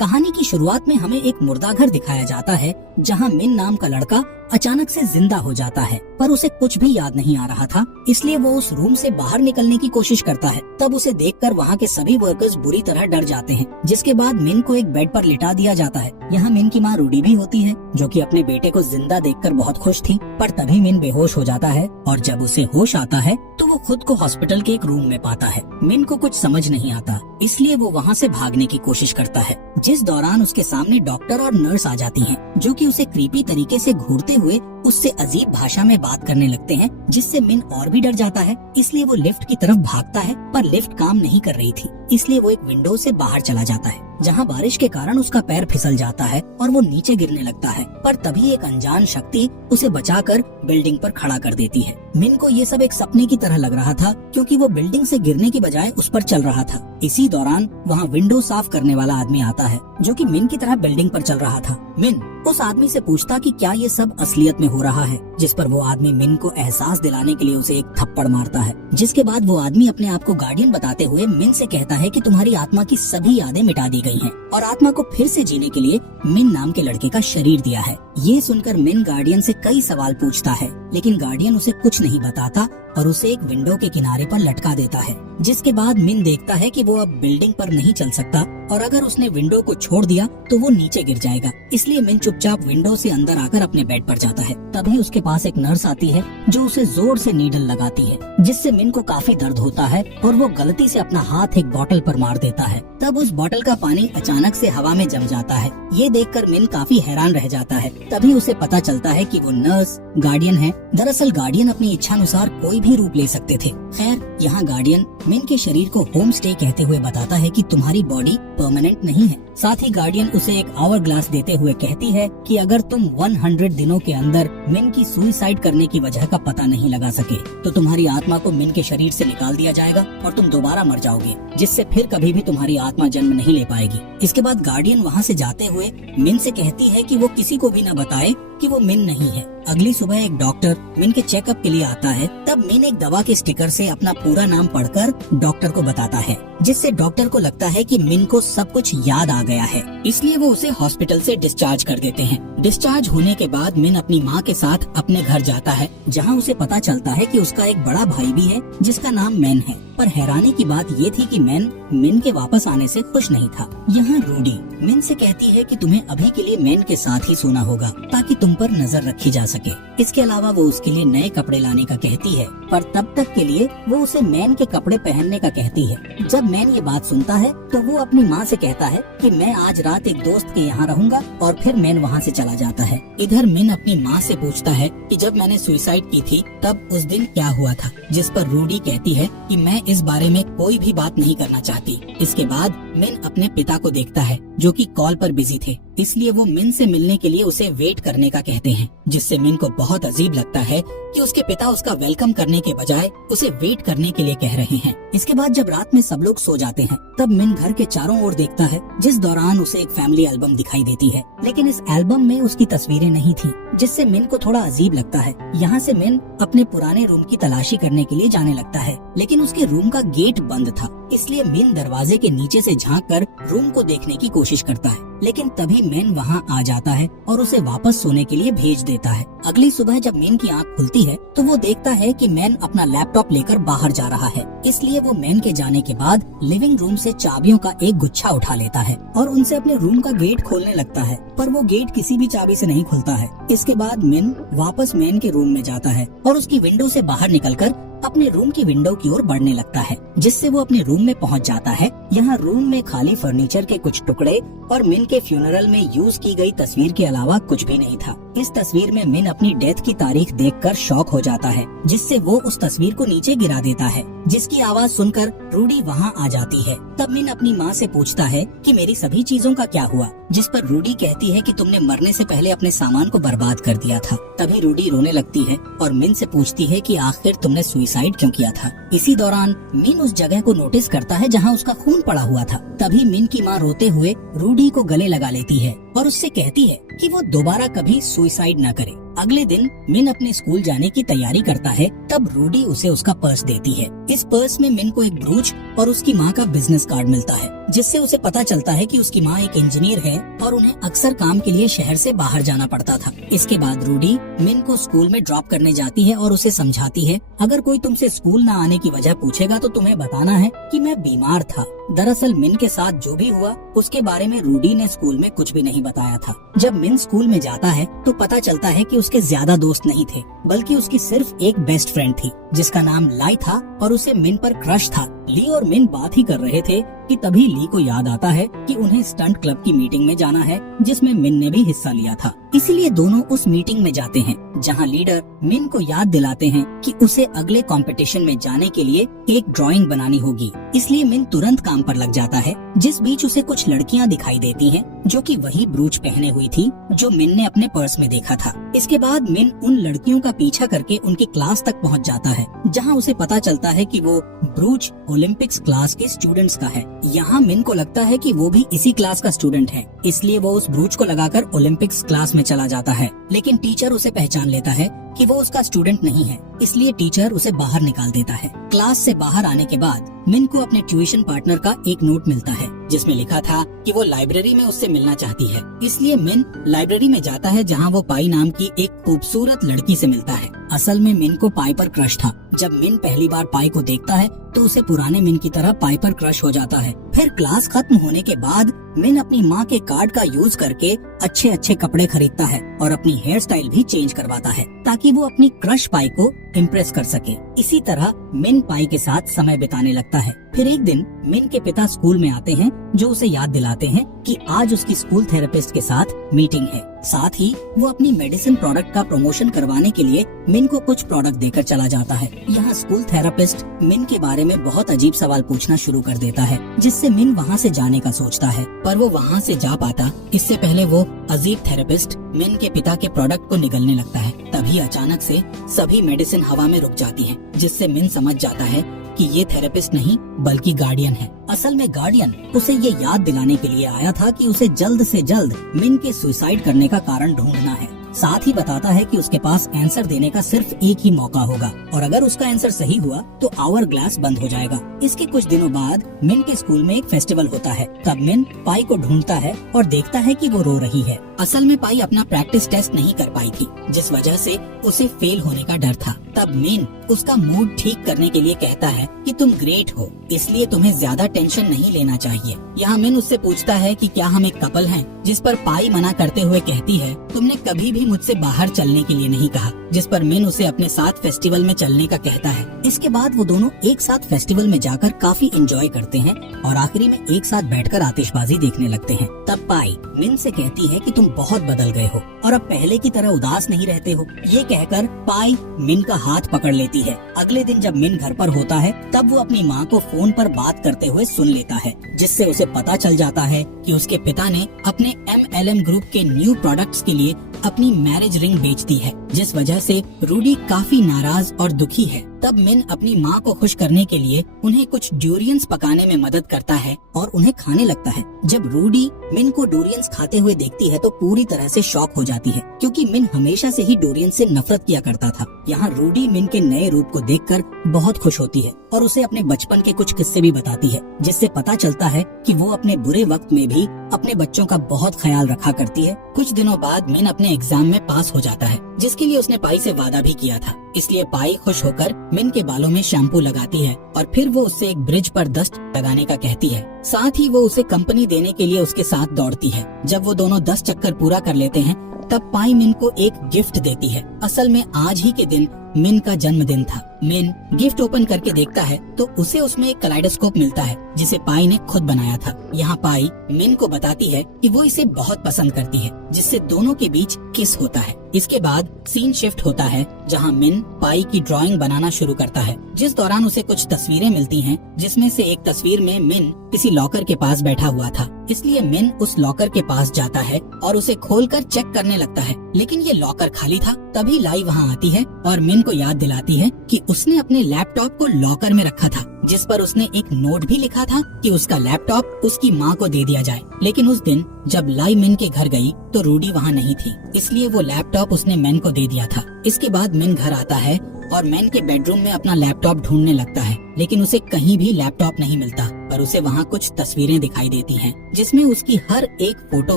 कहानी की शुरुआत में हमें एक मुर्दा घर दिखाया जाता है जहां मिन नाम का लड़का अचानक से जिंदा हो जाता है, पर उसे कुछ भी याद नहीं आ रहा था। इसलिए वो उस रूम से बाहर निकलने की कोशिश करता है। तब उसे देखकर वहाँ के सभी वर्कर्स बुरी तरह डर जाते हैं। जिसके बाद मिन को एक बेड पर लिटा दिया जाता है। यहाँ मिन की माँ रूडी भी होती है, जो कि अपने बेटे को जिंदा देखकर बहुत खुश थी। पर तभी मिन बेहोश हो जाता है और जब उसे होश आता है तो वो खुद को हॉस्पिटल के एक रूम में पाता है। मिन को कुछ समझ नहीं आता, इसलिए वो वहाँ से भागने की कोशिश करता है। जिस दौरान उसके सामने डॉक्टर और नर्स आ जाती हैं, जो कि उसे क्रीपी तरीके से घूरते हुए उससे अजीब भाषा में बात करने लगते हैं, जिससे मिन और भी डर जाता है। इसलिए वो लिफ्ट की तरफ भागता है, पर लिफ्ट काम नहीं कर रही थी। इसलिए वो एक विंडो से बाहर चला जाता है, जहाँ बारिश के कारण उसका पैर फिसल जाता है और वो नीचे गिरने लगता है। पर तभी एक अनजान शक्ति उसे बचाकर बिल्डिंग पर खड़ा कर देती है। मिन को ये सब एक सपने की तरह लग रहा था, क्योंकि वो बिल्डिंग से गिरने की बजाय उस पर चल रहा था। इसी दौरान वहाँ विंडो साफ करने वाला आदमी आता है, जो कि मिन की तरह बिल्डिंग पर चल रहा था। मिन उस आदमी से पूछता कि क्या ये सब असलियत में हो रहा है, जिस पर वो आदमी मिन को एहसास दिलाने के लिए उसे एक थप्पड़ मारता है। जिसके बाद वो आदमी अपने आप को गार्डियन बताते हुए मिन से कहता है कि तुम्हारी आत्मा की सभी यादें मिटा दी गई हैं और आत्मा को फिर से जीने के लिए मिन नाम के लड़के का शरीर दिया है। ये सुनकर मिन गार्डियन से कई सवाल पूछता है, लेकिन गार्डियन उसे कुछ नहीं बताता और उसे एक विंडो के किनारे पर लटका देता है। जिसके बाद मिन देखता है कि वो अब बिल्डिंग पर नहीं चल सकता और अगर उसने विंडो को छोड़ दिया तो वो नीचे गिर जाएगा। इसलिए मिन चुपचाप विंडो से अंदर आकर अपने बेड पर जाता है। तभी उसके पास एक नर्स आती है, जो उसे जोर से नीडल लगाती है, जिससे मिन को काफी दर्द होता है और वो गलती से अपना हाथ एक बोतल पर मार देता है। तब उस बोतल का पानी अचानक से हवा में जम जाता है। ये देखकर मिन काफी हैरान रह जाता है। तभी उसे पता चलता है कि वो नर्स गार्डियन है। दरअसल गार्डियन अपनी इच्छानुसार कोई भी रूप ले सकते थे। खैर, यहाँ गार्डियन मिन के शरीर को होम स्टे कहते हुए बताता है कि तुम्हारी बॉडी परमानेंट नहीं है। साथ ही गार्डियन उसे एक आवर ग्लास देते हुए कहती है कि अगर तुम 100 दिनों के अंदर मिन की सुसाइड करने की वजह का पता नहीं लगा सके तो तुम्हारी आत्मा को मिन के शरीर से निकाल दिया जाएगा और तुम दोबारा मर जाओगे, जिससे फिर कभी भी तुम्हारी आत्मा जन्म नहीं ले पाएगी। इसके बाद गार्डियन वहाँ से जाते हुए मिन से कहती है कि वो किसी को भी न बताए कि वो मिन नहीं है। अगली सुबह एक डॉक्टर मिन के चेकअप के लिए आता है। तब मिन एक दवा के स्टिकर से अपना पूरा नाम पढ़कर डॉक्टर को बताता है, जिससे डॉक्टर को लगता है कि मिन को सब कुछ याद आ गया है। इसलिए वो उसे हॉस्पिटल से डिस्चार्ज कर देते हैं। डिस्चार्ज होने के बाद मिन अपनी माँ के साथ अपने घर जाता है, जहाँ उसे पता चलता है कि उसका एक बड़ा भाई भी है, जिसका नाम मैन है। पर हैरानी की बात ये थी कि मैन मिन के वापस आने से खुश नहीं था। यहाँ रूडी मिन से कहती है कि तुम्हें अभी के लिए मैन के साथ ही सोना होगा, ताकि तुम पर नजर रखी जा सके। इसके अलावा वो उसके लिए नए कपड़े लाने का कहती है, पर तब तक के लिए वो उसे मैन के कपड़े पहनने का कहती है। जब मैन ये बात सुनता है तो वो अपनी माँ से कहता है कि मैं आज रात एक दोस्त के यहाँ रहूंगा, और फिर मैन वहाँ से चला जाता है। इधर मिन अपनी माँ से पूछता है कि जब मैंने सुसाइड की थी तब उस दिन क्या हुआ था, जिस पर रूडी कहती है कि मैं इस बारे में कोई भी बात नहीं करना चाहती। इसके बाद मिन अपने पिता को देखता है, जो कि कॉल पर बिजी थे। इसलिए वो मिन से मिलने के लिए उसे वेट करने का कहते हैं, जिससे मिन को बहुत अजीब लगता है कि उसके पिता उसका वेलकम करने के बजाय उसे वेट करने के लिए कह रहे हैं। इसके बाद जब रात में सब लोग सो जाते हैं, तब मिन घर के चारों ओर देखता है, जिस दौरान उसे एक फैमिली एल्बम दिखाई देती है। लेकिन इस एल्बम में उसकी तस्वीरें नहीं थी, जिससे मिन को थोड़ा अजीब लगता है। यहाँ से मिन अपने पुराने रूम की तलाशी करने के लिए जाने लगता है, लेकिन उसके रूम का गेट बंद था। इसलिए मिन दरवाजे के नीचे से झांककर रूम को देखने की कोशिश करता है, लेकिन तभी मैन वहाँ आ जाता है और उसे वापस सोने के लिए भेज देता है। अगली सुबह जब मैन की आंख खुलती है तो वो देखता है कि मैन अपना लैपटॉप लेकर बाहर जा रहा है। इसलिए वो मैन के जाने के बाद लिविंग रूम से चाबियों का एक गुच्छा उठा लेता है और उनसे अपने रूम का गेट खोलने लगता है, पर वो गेट किसी भी चाबी से नहीं खुलता है। इसके बाद मैन वापस मैन के रूम में जाता है और उसकी विंडो से बाहर निकलकर अपने रूम की विंडो की ओर बढ़ने लगता है, जिससे वो अपने रूम में पहुंच जाता है। यहाँ रूम में खाली फर्नीचर के कुछ टुकड़े और मिन के फ्यूनरल में यूज की गई तस्वीर के अलावा कुछ भी नहीं था। इस तस्वीर में मिन अपनी डेथ की तारीख देखकर शॉक हो जाता है, जिससे वो उस तस्वीर को नीचे गिरा देता है, जिसकी आवाज सुनकर रूडी वहाँ आ जाती है। तब मिन अपनी माँ से पूछता है कि मेरी सभी चीजों का क्या हुआ, जिस पर रूडी कहती है कि तुमने मरने से पहले अपने सामान को बर्बाद कर दिया था। तभी रूडी रोने लगती है और मिन से पूछती है कि आखिर तुमने सुसाइड क्यों किया था। इसी दौरान मिन उस जगह को नोटिस करता है जहाँ उसका खून पड़ा हुआ था। तभी मिन की माँ रोते हुए रूडी को गले लगा लेती है और उससे कहती है कि वो दोबारा कभी सुसाइड न करे। अगले दिन मिन अपने स्कूल जाने की तैयारी करता है, तब रूडी उसे उसका पर्स देती है। इस पर्स में मिन को एक ब्रूच और उसकी माँ का बिजनेस कार्ड मिलता है, जिससे उसे पता चलता है कि उसकी माँ एक इंजीनियर है और उन्हें अक्सर काम के लिए शहर से बाहर जाना पड़ता था। इसके बाद रूडी मिन को स्कूल में ड्रॉप करने जाती है और उसे समझाती है, अगर कोई तुमसे स्कूल न आने की वजह पूछेगा तो तुम्हें बताना है कि मैं बीमार था। दरअसल मिन के साथ जो भी हुआ उसके बारे में रूडी ने स्कूल में कुछ भी नहीं बताया था। जब मिन स्कूल में जाता है तो पता चलता है कि उसके ज्यादा दोस्त नहीं थे, बल्कि उसकी सिर्फ एक बेस्ट फ्रेंड थी जिसका नाम लाई था और उसे मिन पर क्रश था। ली और मिन बात ही कर रहे थे कि तभी ली को याद आता है कि उन्हें स्टंट क्लब की मीटिंग में जाना है, जिसमें मिन ने भी हिस्सा लिया था। इसीलिए दोनों उस मीटिंग में जाते हैं, जहां लीडर मिन को याद दिलाते हैं कि उसे अगले कंपटीशन में जाने के लिए एक ड्राइंग बनानी होगी। इसलिए मिन तुरंत काम पर लग जाता है। जिस बीच उसे कुछ लड़कियां दिखाई देती हैं, जो कि वही ब्रूच पहने हुई थी जो मिन ने अपने पर्स में देखा था। इसके बाद मिन उन लड़कियों का पीछा करके उनकी क्लास तक पहुंच जाता है, जहां उसे पता चलता है कि वो ब्रूच ओलंपिक्स क्लास के स्टूडेंट्स का है। यहाँ मिन को लगता है कि वो भी इसी क्लास का स्टूडेंट है, इसलिए वो उस ब्रूच को लगाकर ओलंपिक्स क्लास में चला जाता है। लेकिन टीचर उसे पहचान लेता है कि वो उसका स्टूडेंट नहीं है, इसलिए टीचर उसे बाहर निकाल देता है। क्लास से बाहर आने के बाद मिन को अपने ट्यूशन पार्टनर का एक नोट मिलता है, जिसमें लिखा था कि वो लाइब्रेरी में उससे मिलना चाहती है। इसलिए मिन लाइब्रेरी में जाता है, जहां वो पाई नाम की एक खूबसूरत लड़की से मिलता है। असल में मिन को पाई पर क्रश था। जब मिन पहली बार पाई को देखता है तो उसे पुराने मिन की तरह पाई पर क्रश हो जाता है। फिर क्लास खत्म होने के बाद मिन अपनी माँ के कार्ड का यूज करके अच्छे अच्छे कपड़े खरीदता है और अपनी हेयर स्टाइल भी चेंज करवाता है, ताकि वो अपनी क्रश पाई को इम्प्रेस कर सके। इसी तरह मिन पाई के साथ समय बिताने लगता है। फिर एक दिन मिन के पिता स्कूल में आते हैं, जो उसे याद दिलाते हैं कि आज उसकी स्कूल थेरेपिस्ट के साथ मीटिंग है। साथ ही वो अपनी मेडिसिन प्रोडक्ट का प्रमोशन करवाने के लिए मिन को कुछ प्रोडक्ट देकर चला जाता है। यहाँ स्कूल थेरेपिस्ट मिन के बारे में बहुत अजीब सवाल पूछना शुरू कर देता है, जिससे मिन वहाँ से जाने का सोचता है, पर वो वहाँ से जा पाता इससे पहले वो अजीब थेरेपिस्ट मिन के पिता के प्रोडक्ट को निगलने लगता है। तभी अचानक से सभी मेडिसिन हवा में रुक जाती है, जिससे मिन समझ जाता है कि ये थेरेपिस्ट नहीं बल्कि गार्डियन है। असल में गार्डियन उसे ये याद दिलाने के लिए आया था कि उसे जल्द से जल्द मिन के सुसाइड करने का कारण ढूंढना है। साथ ही बताता है कि उसके पास आंसर देने का सिर्फ एक ही मौका होगा, और अगर उसका आंसर सही हुआ तो आवर ग्लास बंद हो जाएगा। इसके कुछ दिनों बाद मिन के स्कूल में एक फेस्टिवल होता है। तब मिन पाई को ढूंढता है और देखता है कि वो रो रही है। असल में पाई अपना प्रैक्टिस टेस्ट नहीं कर पाई थी, जिस वजह से उसे फेल होने का डर था। तब मिन उसका मूड ठीक करने के लिए कहता है कि तुम ग्रेट हो, इसलिए तुम्हें ज्यादा टेंशन नहीं लेना चाहिए। यहाँ मिन उससे पूछता है कि क्या हम एक कपल हैं, जिस पर पाई मना करते हुए कहती है, तुमने कभी भी मुझसे बाहर चलने के लिए नहीं कहा, जिस पर मिन उसे अपने साथ फेस्टिवल में चलने का कहता है। इसके बाद वो दोनों एक साथ फेस्टिवल में जाकर काफी एंजॉय करते हैं और आखिरी में एक साथ बैठकर आतिशबाजी देखने लगते हैं। तब पाई मिन से कहती है कि तुम बहुत बदल गए हो और अब पहले की तरह उदास नहीं रहते हो। ये कहकर पाई मिन का हाथ पकड़ लेती है। अगले दिन जब मिन घर पर होता है, तब वो अपनी माँ को फोन पर बात करते हुए सुन लेता है, जिससे उसे पता चल जाता है कि उसके पिता ने अपने MLM ग्रुप के न्यू प्रोडक्ट्स के लिए अपनी मैरिज रिंग बेच दी है, जिस वजह से रूडी काफी नाराज और दुखी है। तब मिन अपनी माँ को खुश करने के लिए उन्हें कुछ ड्यूरियंस पकाने में मदद करता है और उन्हें खाने लगता है। जब रूडी मिन को डोरियंस खाते हुए देखती है तो पूरी तरह से शॉक हो जाती है, क्योंकि मिन हमेशा से ही डोरियंस से नफरत किया करता था। यहाँ रूडी मिन के नए रूप को देखकर बहुत खुश होती है और उसे अपने बचपन के कुछ किस्से भी बताती है, जिससे पता चलता है कि वो अपने बुरे वक्त में भी अपने बच्चों का बहुत ख्याल रखा करती है। कुछ दिनों बाद मिन अपने एग्जाम में पास हो जाता है, जिसके लिए उसने पाई से वादा भी किया था। इसलिए पाई खुश होकर मिन के बालों में शैम्पू लगाती है और फिर वो उससे एक ब्रिज पर दस्त लगाने का कहती है। साथ ही वो उसे कंपनी देने के लिए उसके साथ दौड़ती है। जब वो दोनों 10 चक्कर पूरा कर लेते हैं, तब पाई मिन को एक गिफ्ट देती है। असल में आज ही के दिन मिन का जन्मदिन था। मिन गिफ्ट ओपन करके देखता है तो उसे उसमें एक कलाइडोस्कोप मिलता है, जिसे पाई ने खुद बनाया था। यहाँ पाई मिन को बताती है कि वो इसे बहुत पसंद करती है, जिससे दोनों के बीच किस होता है। इसके बाद सीन शिफ्ट होता है, जहाँ मिन पाई की ड्राइंग बनाना शुरू करता है। जिस दौरान उसे कुछ तस्वीरें मिलती हैं, जिसमें से एक तस्वीर में मिन किसी लॉकर के पास बैठा हुआ था। इसलिए मिन उस लॉकर के पास जाता है और उसे खोलकर चेक करने लगता है, लेकिन ये लॉकर खाली था। तभी लाई वहाँ आती है और मिन को याद दिलाती है कि उसने अपने लैपटॉप को लॉकर में रखा था, जिस पर उसने एक नोट भी लिखा था कि उसका लैपटॉप उसकी माँ को दे दिया जाए। लेकिन उस दिन जब लाई मिन के घर गई तो रूडी वहाँ नहीं थी, इसलिए वो लैपटॉप उसने मैन को दे दिया था। इसके बाद मिन घर आता है और मैन के बेडरूम में अपना लैपटॉप ढूंढने लगता है, लेकिन उसे कहीं भी लैपटॉप नहीं मिलता। पर उसे वहाँ कुछ तस्वीरें दिखाई देती हैं, जिसमें उसकी हर एक फोटो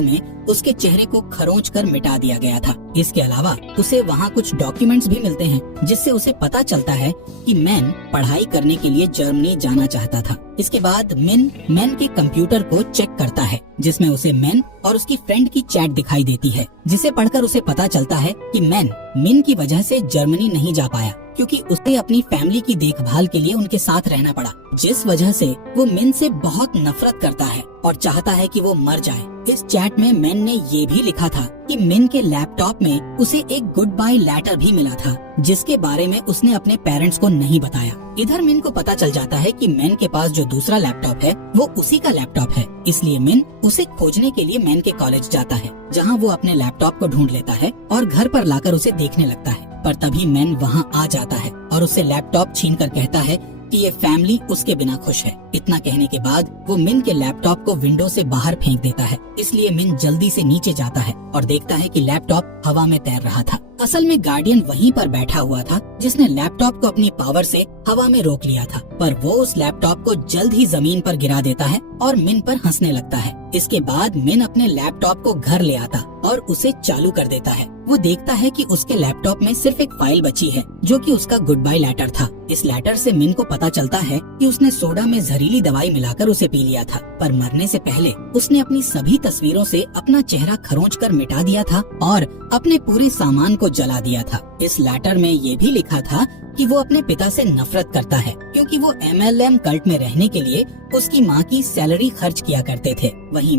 में उसके चेहरे को खरोंच कर मिटा दिया गया था। इसके अलावा उसे वहाँ कुछ डॉक्यूमेंट्स भी मिलते हैं, जिससे उसे पता चलता है कि मैन पढ़ाई करने के लिए जर्मनी जाना चाहता था। इसके बाद मैन के कंप्यूटर को चेक करता है, जिसमें उसे मैन और उसकी फ्रेंड की चैट दिखाई देती है, जिसे पढ़कर उसे पता चलता है कि मैन मिन की वजह से जर्मनी नहीं जा पाया, क्योंकि उसे अपनी फैमिली की देखभाल के लिए उनके साथ रहना पड़ा, जिस वजह से वो मिन से बहुत नफरत करता है और चाहता है कि वो मर जाए। इस चैट में मैन ने ये भी लिखा था कि मिन के लैपटॉप में उसे एक गुड बाय लेटर भी मिला था, जिसके बारे में उसने अपने पेरेंट्स को नहीं बताया। इधर मिन को पता चल जाता है कि मैन के पास जो दूसरा लैपटॉप है वो उसी का लैपटॉप है, इसलिए मिन उसे खोजने के लिए मैन के कॉलेज जाता है, जहाँ वो अपने लैपटॉप को ढूंढ लेता है और घर पर लाकर उसे देखने लगता है। पर तभी मैन वहाँ आ जाता है और उससे लैपटॉप छीनकर कहता है कि ये फैमिली उसके बिना खुश है। इतना कहने के बाद वो मिन के लैपटॉप को विंडो से बाहर फेंक देता है। इसलिए मिन जल्दी से नीचे जाता है और देखता है कि लैपटॉप हवा में तैर रहा था। असल में गार्डियन वहीं पर बैठा हुआ था, जिसने लैपटॉप को अपनी पावर से हवा में रोक लिया था, पर वो उस लैपटॉप को जल्द ही जमीन पर गिरा देता है और मिन पर हंसने लगता है। इसके बाद मिन अपने लैपटॉप को घर ले आता और उसे चालू कर देता है। वो देखता है कि उसके लैपटॉप में सिर्फ एक फाइल बची है, जो कि उसका गुड बाय लेटर था। इस लेटर से मिन को पता चलता है कि उसने सोडा में जहरीली दवाई मिलाकर उसे पी लिया था, पर मरने से पहले उसने अपनी सभी तस्वीरों से अपना चेहरा खरोंच कर मिटा दिया था और अपने पूरे सामान को जला दिया था। इस लेटर में ये भी लिखा था कि वो अपने पिता से नफरत करता है, क्योंकि वो MLM कल्ट में रहने के लिए उसकी माँ की सैलरी खर्च किया करते थे। वहीं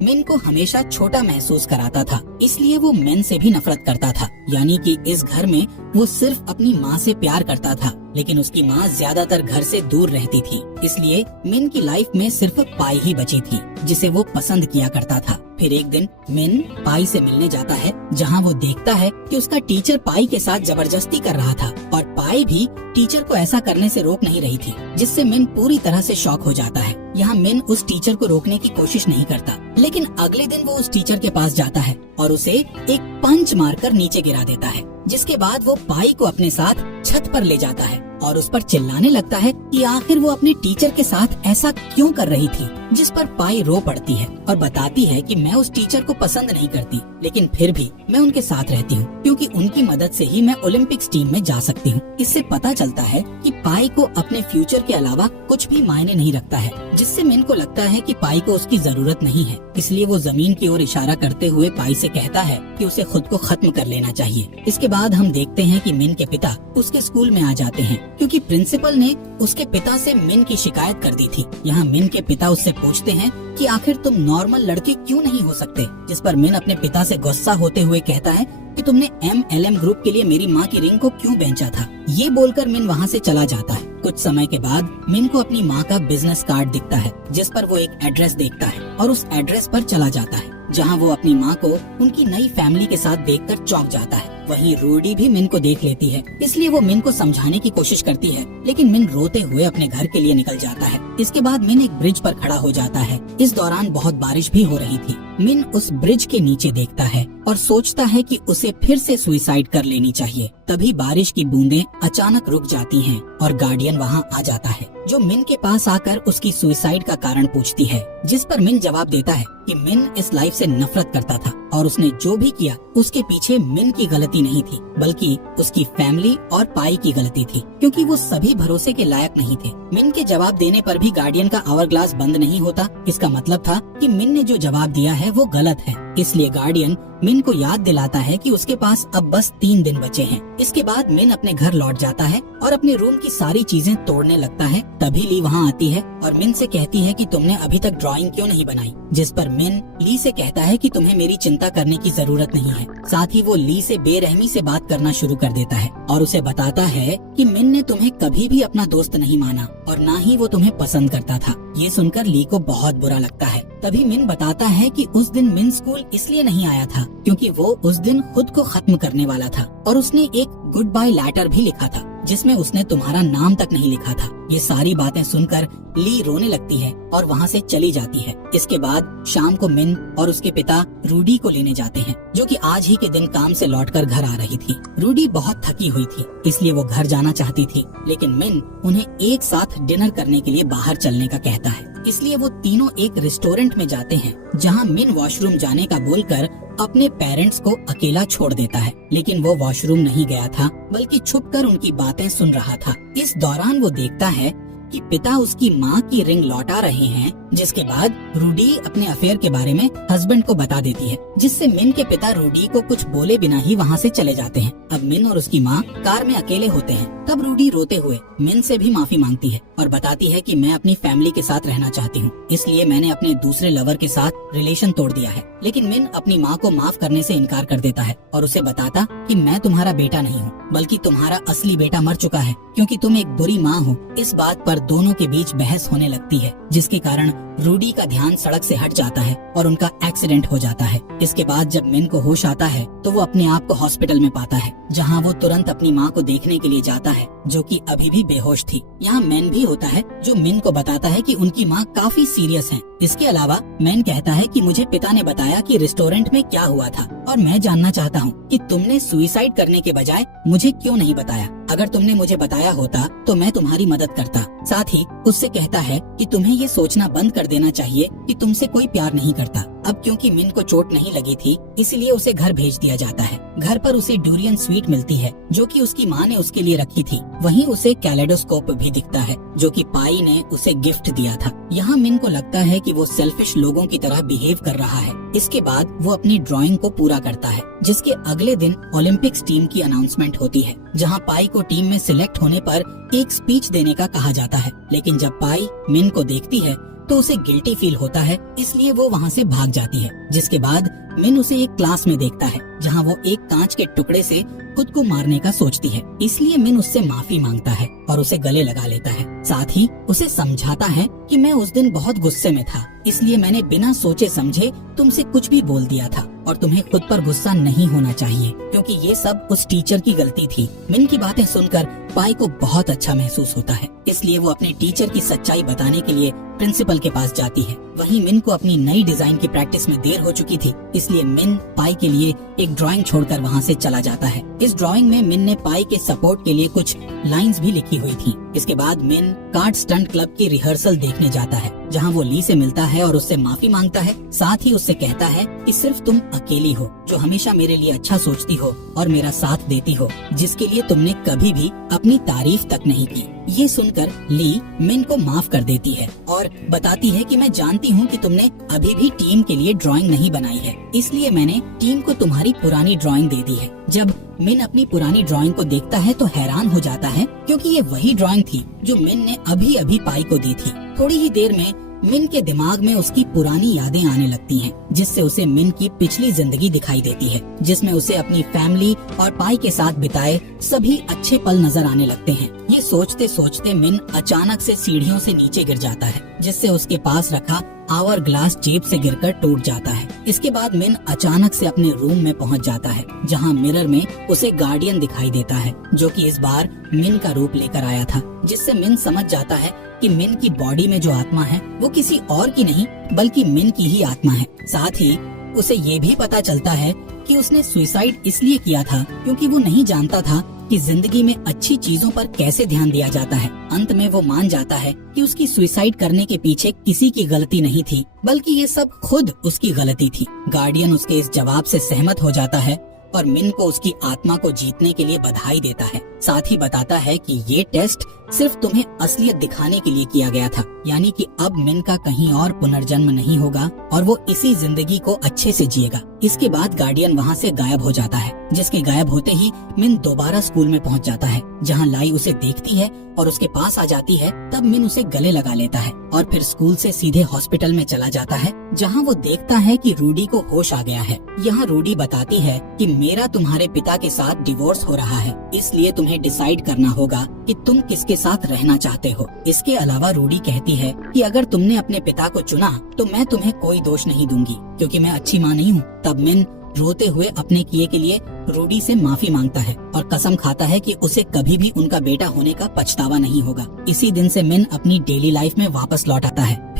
मिन को हमेशा छोटा महसूस कराता था, इसलिए वो मिन से भी नफरत करता था। यानी कि इस घर में वो सिर्फ अपनी माँ से प्यार करता था, लेकिन उसकी माँ ज्यादातर घर से दूर रहती थी। इसलिए मिन की लाइफ में सिर्फ पाई ही बची थी, जिसे वो पसंद किया करता था। फिर एक दिन मिन पाई से मिलने जाता है, जहाँ वो देखता है कि उसका टीचर पाई के साथ जबरदस्ती कर रहा था और पाई भी टीचर को ऐसा करने से रोक नहीं रही थी, जिससे मिन पूरी तरह से शॉक हो जाता है। यहाँ मिन उस टीचर को रोकने की कोशिश नहीं करता, लेकिन अगले दिन वो उस टीचर के पास जाता है और उसे एक पंच मारकर नीचे गिरा देता है, जिसके बाद वो पाई को अपने साथ छत पर ले जाता है और उस पर चिल्लाने लगता है कि आखिर वो अपने टीचर के साथ ऐसा क्यों कर रही थी, जिस पर पाई रो पड़ती है और बताती है कि मैं उस टीचर को पसंद नहीं करती, लेकिन फिर भी मैं उनके साथ रहती हूँ, क्योंकि उनकी मदद से ही मैं ओलंपिक्स टीम में जा सकती हूँ। इससे पता चलता है कि पाई को अपने फ्यूचर के अलावा कुछ भी मायने नहीं रखता है, जिससे मिन को लगता है कि पाई को उसकी जरूरत नहीं है। इसलिए वो जमीन की ओर इशारा करते हुए पाई से कहता है कि उसे खुद को खत्म कर लेना चाहिए। इसके बाद हम देखते हैं कि मिन के पिता उसके स्कूल में आ जाते हैं, क्योंकि प्रिंसिपल ने उसके पिता से मिन की शिकायत कर दी थी। यहाँ मिन के पिता उससे पूछते हैं कि आखिर तुम नॉर्मल लड़के क्यों नहीं हो सकते, जिस पर मिन अपने पिता से गुस्सा होते हुए कहता है कि तुमने MLM ग्रुप के लिए मेरी माँ की रिंग को क्यों बेचा था। ये बोलकर मिन वहाँ से चला जाता है। कुछ समय के बाद मिन को अपनी माँ का बिजनेस कार्ड दिखता है, जिस पर वो एक एड्रेस देखता है और उस एड्रेस पर चला जाता है, जहाँ वो अपनी माँ को उनकी नई फैमिली के साथ देखकर चौंक जाता है। वहीं रूडी भी मिन को देख लेती है, इसलिए वो मिन को समझाने की कोशिश करती है, लेकिन मिन रोते हुए अपने घर के लिए निकल जाता है। इसके बाद मिन एक ब्रिज पर खड़ा हो जाता है। इस दौरान बहुत बारिश भी हो रही थी। मिन उस ब्रिज के नीचे देखता है और सोचता है कि उसे फिर से सुसाइड कर लेनी चाहिए। तभी बारिश की बूंदें अचानक रुक जाती हैं और गार्डियन वहाँ आ जाता है, जो मिन के पास आकर उसकी सुसाइड का कारण पूछती है, जिस पर मिन जवाब देता है कि मिन इस लाइफ से नफरत करता था और उसने जो भी किया उसके पीछे मिन की गलती नहीं थी, बल्कि उसकी फैमिली और पाई की गलती थी, क्योंकि वो सभी भरोसे के लायक नहीं थे। मिन के जवाब देने पर भी गार्डियन का आवर ग्लास बंद नहीं होता। इसका मतलब था कि मिन ने जो जवाब दिया है वो गलत है। इसलिए गार्डियन मिन को याद दिलाता है कि उसके पास अब बस 3 दिन बचे हैं। इसके बाद मिन अपने घर लौट जाता है और अपने रूम की सारी चीजें तोड़ने लगता है तभी ली वहाँ आती है और मिन से कहती है कि तुमने अभी तक ड्राइंग क्यों नहीं बनाई, जिस पर मिन ली से कहता है कि तुम्हें मेरी चिंता करने की जरूरत नहीं है। साथ ही वो ली से बेरहमी से बात करना शुरू कर देता है और उसे बताता है कि मिन ने तुम्हें कभी भी अपना दोस्त नहीं माना और ना ही वो तुम्हें पसंद करता था। ये सुनकर ली को बहुत बुरा लगता है। तभी मिन बताता है कि उस दिन मिन स्कूल इसलिए नहीं आया था क्योंकि वो उस दिन खुद को खत्म करने वाला था और उसने एक गुड बाय लेटर भी लिखा था जिसमें उसने तुम्हारा नाम तक नहीं लिखा था। ये सारी बातें सुनकर ली रोने लगती है और वहाँ से चली जाती है। इसके बाद शाम को मिन और उसके पिता रूडी को लेने जाते हैं, जो कि आज ही के दिन काम से लौटकर घर आ रही थी। रूडी बहुत थकी हुई थी, इसलिए वो घर जाना चाहती थी, लेकिन मिन उन्हें एक साथ डिनर करने के लिए बाहर चलने का कहता है। इसलिए वो तीनों एक रेस्टोरेंट में जाते हैं, जहाँ मिन वॉशरूम जाने का बोलकर अपने पेरेंट्स को अकेला छोड़ देता है, लेकिन वो वॉशरूम नहीं गया था बल्कि छुपकर उनकी बातें सुन रहा था। इस दौरान वो देखता है कि पिता उसकी माँ की रिंग लौटा रहे हैं, जिसके बाद रूडी अपने अफेयर के बारे में हस्बैंड को बता देती है, जिससे मिन के पिता रूडी को कुछ बोले बिना ही वहाँ से चले जाते हैं। अब मिन और उसकी माँ कार में अकेले होते हैं। तब रूडी रोते हुए मिन से भी माफी मांगती है और बताती है कि मैं अपनी फैमिली के साथ रहना चाहती हूँ, इसलिए मैंने अपने दूसरे लवर के साथ रिलेशन तोड़ दिया है। लेकिन मिन अपनी माँ को माफ करने से इनकार कर देता है और उसे बताता कि मैं तुम्हारा बेटा नहीं हूँ, बल्कि तुम्हारा असली बेटा मर चुका है क्योंकि तुम एक बुरी माँ हो। इस बात पर दोनों के बीच बहस होने लगती है, जिसके कारण रूडी का ध्यान सड़क से हट जाता है और उनका एक्सीडेंट हो जाता है। इसके बाद जब मिन को होश आता है तो वो अपने आप को हॉस्पिटल में पाता है, जहाँ वो तुरंत अपनी माँ को देखने के लिए जाता है, जो कि अभी भी बेहोश थी। यहाँ मैन भी होता है, जो मिन को बताता है कि उनकी माँ काफी सीरियस हैं। इसके अलावा मैन कहता है कि मुझे पिता ने बताया कि रेस्टोरेंट में क्या हुआ था और मैं जानना चाहता हूँ कि तुमने सुसाइड करने के बजाय मुझे क्यों नहीं बताया। अगर तुमने मुझे बताया होता तो मैं तुम्हारी मदद करता। साथ ही उससे कहता है कि तुम्हें ये सोचना बंद कर देना चाहिए कि तुमसे कोई प्यार नहीं करता। अब क्योंकि मिन को चोट नहीं लगी थी, इसलिए उसे घर भेज दिया जाता है। घर पर उसे डूरियन स्वीट मिलती है, जो कि उसकी माँ ने उसके लिए रखी थी। वहीं उसे कैलेडोस्कोप भी दिखता है, जो कि पाई ने उसे गिफ्ट दिया था। यहाँ मिन को लगता है कि वो सेल्फिश लोगों की तरह बिहेव कर रहा है। इसके बाद वो अपनी ड्राइंग को पूरा करता है, जिसके अगले दिन ओलंपिक्स टीम की अनाउंसमेंट होती है, जहाँ पाई को टीम में सिलेक्ट होने पर एक स्पीच देने का कहा जाता है। लेकिन जब पाई मिन को देखती है तो उसे गिल्टी फील होता है, इसलिए वो वहाँ से भाग जाती है। जिसके बाद मिन उसे एक क्लास में देखता है, जहाँ वो एक कांच के टुकड़े से खुद को मारने का सोचती है। इसलिए मिन उससे माफी मांगता है और उसे गले लगा लेता है। साथ ही उसे समझाता है कि मैं उस दिन बहुत गुस्से में था, इसलिए मैंने बिना सोचे समझे तुमसे कुछ भी बोल दिया था और तुम्हें खुद पर गुस्सा नहीं होना चाहिए, क्योंकि ये सब उस टीचर की गलती थी। मिन की बातें सुनकर पाई को बहुत अच्छा महसूस होता है, इसलिए वो अपने टीचर की सच्चाई बताने के लिए प्रिंसिपल के पास जाती है। वहीं मिन को अपनी नई डिजाइन की प्रैक्टिस में देर हो चुकी थी, इसलिए मिन पाई के लिए एक ड्राइंग छोड़कर वहाँ से चला जाता है। इस ड्राइंग में मिन ने पाई के सपोर्ट के लिए कुछ लाइंस भी लिखी हुई थी। इसके बाद मिन कार्ड स्टंट क्लब की रिहर्सल देखने जाता है, जहाँ वो ली से मिलता है और उससे माफी मांगता है। साथ ही उससे कहता है कि सिर्फ तुम अकेली हो जो हमेशा मेरे लिए अच्छा सोचती हो और मेरा साथ देती हो, जिसके लिए तुमने कभी भी अपनी तारीफ तक नहीं की। ये सुनकर ली मिन को माफ कर देती है और बताती है कि मैं जानती हूँ कि तुमने अभी भी टीम के लिए ड्राइंग नहीं बनाई है, इसलिए मैंने टीम को तुम्हारी पुरानी ड्राइंग दे दी है। जब मिन अपनी पुरानी ड्राइंग को देखता है तो हैरान हो जाता है, क्योंकि ये वही ड्राइंग थी जो मिन ने अभी अभी पाई को दी थी। थोड़ी ही देर में मिन के दिमाग में उसकी पुरानी यादें आने लगती हैं, जिससे उसे मिन की पिछली जिंदगी दिखाई देती है, जिसमें उसे अपनी फैमिली और पाई के साथ बिताए सभी अच्छे पल नजर आने लगते हैं। ये सोचते सोचते मिन अचानक से सीढ़ियों से नीचे गिर जाता है, जिससे उसके पास रखा आवर ग्लास जेब से गिरकर टूट जाता है। इसके बाद मिन अचानक से अपने रूम में पहुंच जाता है, जहां मिरर में उसे गार्डियन दिखाई देता है, जो कि इस बार मिन का रूप लेकर आया था, जिससे मिन समझ जाता है कि मिन की बॉडी में जो आत्मा है वो किसी और की नहीं बल्कि मिन की ही आत्मा है। साथ ही उसे ये भी पता चलता है कि उसने सुसाइड इसलिए किया था क्योंकि वो नहीं जानता था कि जिंदगी में अच्छी चीजों पर कैसे ध्यान दिया जाता है। अंत में वो मान जाता है कि उसकी सुसाइड करने के पीछे किसी की गलती नहीं थी, बल्कि ये सब खुद उसकी गलती थी। गार्डियन उसके इस जवाब से सहमत हो जाता है और मिन को उसकी आत्मा को जीतने के लिए बधाई देता है। साथ ही बताता है कि ये टेस्ट सिर्फ तुम्हें असलियत दिखाने के लिए किया गया था, यानी कि अब मिन का कहीं और पुनर्जन्म नहीं होगा और वो इसी जिंदगी को अच्छे से जिएगा। इसके बाद गार्डियन वहाँ से गायब हो जाता है, जिसके गायब होते ही मिन दोबारा स्कूल में पहुँच जाता है, जहाँ लाई उसे देखती है और उसके पास आ जाती है। तब मिन उसे गले लगा लेता है और फिर स्कूल से सीधे हॉस्पिटल में चला जाता है, जहाँ वो देखता है कि रूडी को होश आ गया है। यहाँ रूडी बताती है कि मेरा तुम्हारे पिता के साथ डिवोर्स हो रहा है, इसलिए तुम्हें डिसाइड करना होगा कि तुम किसके साथ रहना चाहते हो। इसके अलावा रूडी कहती है कि अगर तुमने अपने पिता को चुना तो मैं तुम्हें कोई दोष नहीं दूंगी, क्योंकि मैं अच्छी माँ नहीं हूँ। तब मिन रोते हुए अपने किए के लिए रूडी से माफी मांगता है और कसम खाता है कि उसे कभी भी उनका बेटा होने का पछतावा नहीं होगा। इसी दिन से मिन अपनी डेली लाइफ में वापस लौट आता है।